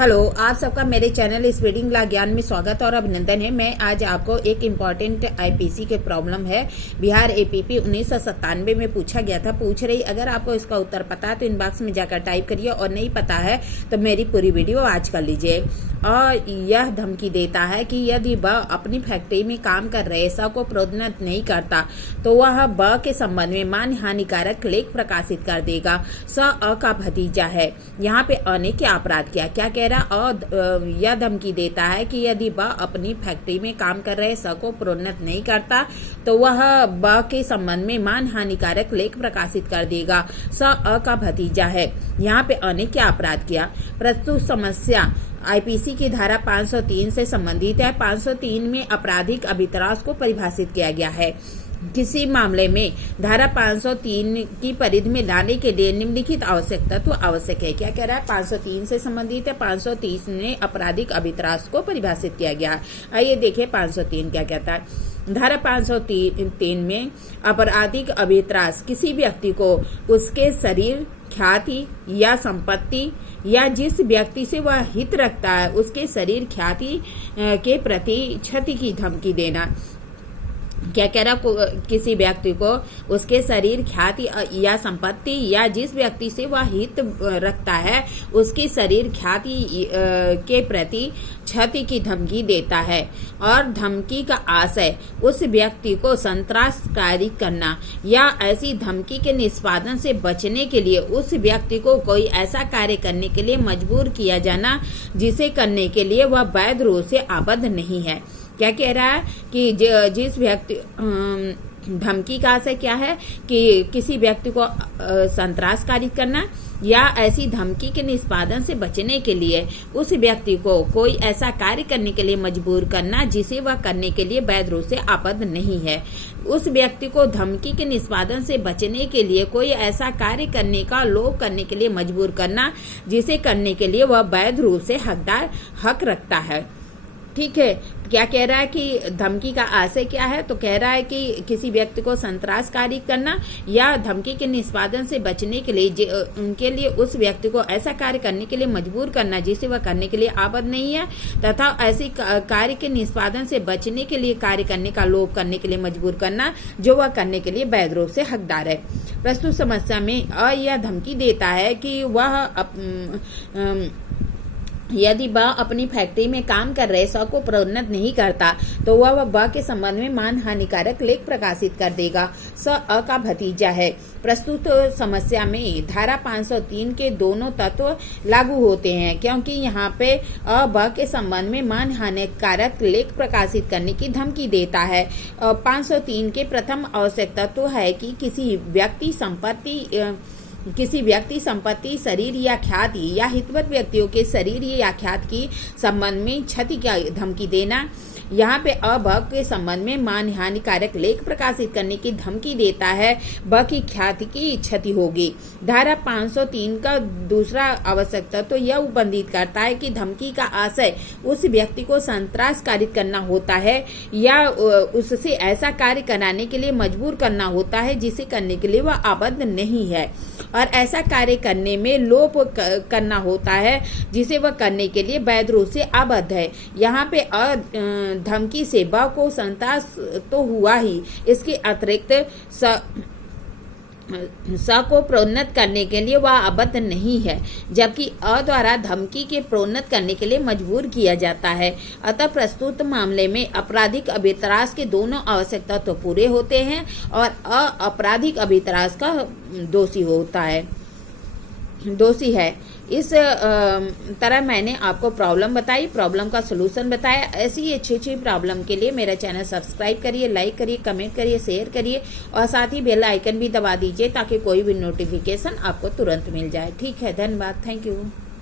Hello, आप सबका मेरे चैनल स्पीडिंग ला ज्ञान में स्वागत और अभिनंदन है। मैं आज आपको एक इम्पॉर्टेंट आईपीसी के प्रॉब्लम है बिहार एपीपी 1997 में पूछा गया था। पूछ रही, अगर आपको इसका उत्तर पता है तो इनबॉक्स में जाकर टाइप करिए और नहीं पता है तो मेरी पूरी वीडियो आज कर लीजिए। और यह धमकी देता है कि यदि वह अपनी फैक्ट्री में काम कर रहे स को प्रोन्नत नहीं करता तो वह ब के संबंध में मान हानिकारक लेख प्रकाशित कर देगा। स अ का भतीजा है। यहाँ पे अ ने क्या अपराध किया, क्या कह रहा, और यह धमकी देता है कि यदि वह अपनी फैक्ट्री में काम कर रहे स को प्रोन्नत नहीं करता तो वह ब के संबंध में मान हानिकारक लेख प्रकाशित कर देगा। स अ का भतीजा है। यहाँ पे अ ने क्या अपराध किया। प्रस्तुत समस्या आईपीसी की धारा 503 से संबंधित है। 503 में आपराधिक अभितरास को परिभाषित किया गया है। किसी मामले में धारा 503 की परिधि में लाने के लिए निम्नलिखित आवश्यक तत्व आवश्यक है। क्या कह रहा है, 503 से संबंधित है। 530 में आपराधिक अभितरास को परिभाषित किया गया। आइए देखिए 503 क्या कहता है। धारा 503 में आपराधिक अभितरास किसी व्यक्ति को उसके शरीर, ख्याति या संपत्ति या जिस व्यक्ति से वह हित रखता है उसके शरीर, ख्याति के प्रति क्षति की धमकी देना। क्या कह रहा, किसी व्यक्ति को उसके शरीर, ख्याति या संपत्ति या जिस व्यक्ति से वह हित रखता है उसके शरीर, ख्याति के प्रति क्षति की धमकी देता है और धमकी का आशय उस व्यक्ति को संत्रासकारी करना या ऐसी धमकी के निष्पादन से बचने के लिए उस व्यक्ति को कोई ऐसा कार्य करने के लिए मजबूर किया जाना जिसे करने के लिए वह वैध रूप से आबद्ध नहीं है। क्या कह रहा है कि जिस व्यक्ति धमकी का आशय क्या है कि किसी व्यक्ति को संत्रासकारी करना या ऐसी धमकी के निष्पादन से बचने के लिए उस व्यक्ति को कोई ऐसा कार्य करने के लिए मजबूर करना जिसे वह करने के लिए वैध रूप से आबद्ध नहीं है। उस व्यक्ति को धमकी के निष्पादन से बचने के लिए कोई ऐसा कार्य करने का लोभ करने के लिए मजबूर करना जिसे करने के लिए वह वैध रूप से हक रखता है। ठीक है, क्या कह रहा है कि धमकी का आशय क्या है, तो कह रहा है कि किसी व्यक्ति को संत्रासकारी करना या धमकी के निष्पादन से बचने के लिए उनके लिए उस व्यक्ति को ऐसा कार्य करने के लिए मजबूर करना जिसे वह करने के लिए आबद्ध नहीं है तथा ऐसी कार्य के निष्पादन से बचने के लिए कार्य करने का लोभ करने के लिए मजबूर करना जो वह करने के लिए वैध रूप से हकदार है। प्रस्तुत समस्या में अ यह धमकी देता है कि वह यदि वह अपनी फैक्ट्री में काम कर रहे स को प्रोन्नत नहीं करता तो वह ब के संबंध में मान हानिकारक लेख प्रकाशित कर देगा। स अ का भतीजा है। प्रस्तुत समस्या में धारा 503 के दोनों तत्व लागू होते हैं क्योंकि यहाँ पे अ ब के संबंध में मान हानिकारक लेख प्रकाशित करने की धमकी देता है। 503 के प्रथम आवश्यक तत्व है कि किसी व्यक्ति संपत्ति, शरीर या ख्याति या हितवत व्यक्तियों के शरीर या ख्याति की संबंध में क्षति की धमकी देना। यहाँ पे अ ब के संबंध में मान हानिकारक लेख प्रकाशित करने की धमकी देता है, ब की ख्याति की क्षति होगी। धारा 503 का दूसरा आवश्यक तत्व तो यह उपबंधित करता है कि धमकी का आशय उस व्यक्ति को संत्रासकारित करना होता है या उससे ऐसा कार्य कराने के लिए मजबूर करना होता है जिसे करने के लिए वह आबद्ध नहीं है और ऐसा कार्य करने में लोभ करना होता है जिसे वह करने के लिए वैध रूप से आबद्ध है। यहाँ पे धमकी से ब को संतास तो हुआ ही, इसके अतिरिक्त स को प्रोन्नत करने के लिए वह आबद्ध नहीं है जबकि अ द्वारा धमकी के प्रोन्नत करने के लिए मजबूर किया जाता है। अतः प्रस्तुत मामले में आपराधिक अभितरास के दोनों आवश्यक तत्व तो पूरे होते हैं और आपराधिक अभितरास का दोषी है। इस तरह मैंने आपको प्रॉब्लम बताई, प्रॉब्लम का सलूशन बताया। ऐसी ही अच्छी प्रॉब्लम के लिए मेरा चैनल सब्सक्राइब करिए, लाइक करिए, कमेंट करिए, शेयर करिए और साथ ही बेल आइकन भी दबा दीजिए ताकि कोई भी नोटिफिकेशन आपको तुरंत मिल जाए। ठीक है, धन्यवाद, थैंक यू।